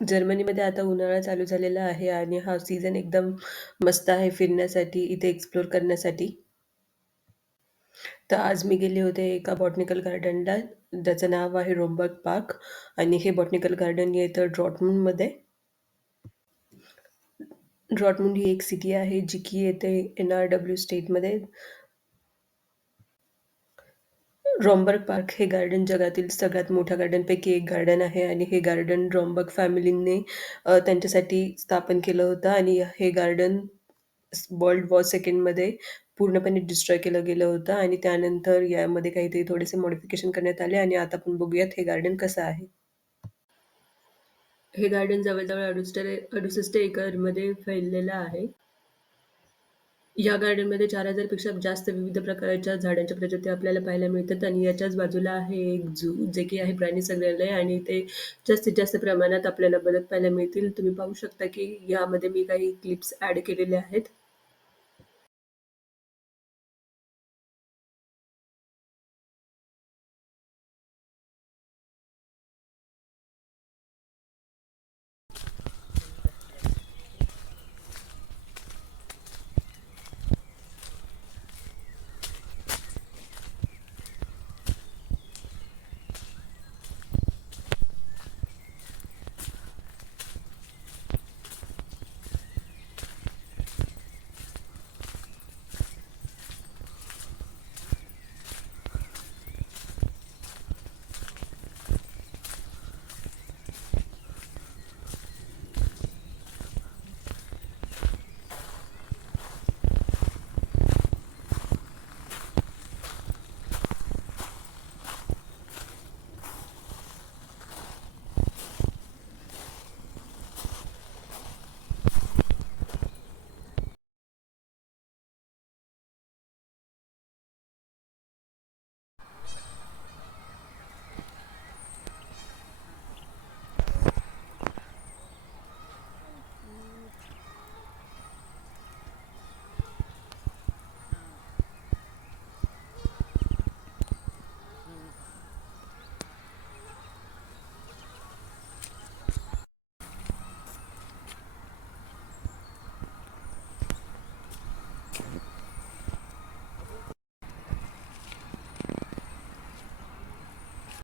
जर्मनीमध्ये आता उन्हाळा चालू झालेला आहे आणि हा सीझन एकदम मस्त आहे फिरण्यासाठी, इथे एक्सप्लोर करण्यासाठी. तर आज मी गेले होते एका बॉटनिकल गार्डनला, ज्याचं नाव आहे रोमबर्ग पार्क आणि हे बॉटनिकल गार्डन येतं डॉर्टमुंडमध्ये. डॉर्टमुंड ही एक सिटी आहे, जी की येते एन-आर-डब्ल्यू स्टेटमध्ये. रॉमबर्ग पार्क हे गार्डन जगातील सगळ्यात मोठ्या गार्डनपैकी एक गार्डन आहे आणि हे गार्डन रॉमबर्ग फॅमिलीने त्यांच्यासाठी स्थापन केलं होतं आणि हे गार्डन वर्ल्ड वॉर सेकंडमध्ये पूर्णपणे डिस्ट्रॉय केलं गेलं होतं आणि त्यानंतर यामध्ये काहीतरी थोडेसे मॉडिफिकेशन करण्यात आले आणि आता आपण बघूयात हे गार्डन कसं आहे. हे गार्डन जवळ-जवळ 68 एकरमध्ये फैललेलं आहे. या गार्डनमध्ये 4,000 पेक्षा जास्त विविध प्रकारच्या झाडांच्या प्रजाती आपल्याला पाहायला मिळतात आणि याच्याच बाजूला आहे एक झू, जे की आहे प्राणी संग्रहालय आणि इथे जास्तीत जास्त प्रमाणात आपल्याला बदक पाहायला मिळतील. तुम्ही पाहू शकता की यामध्ये मी काही क्लिप्स ॲड केलेल्या आहेत.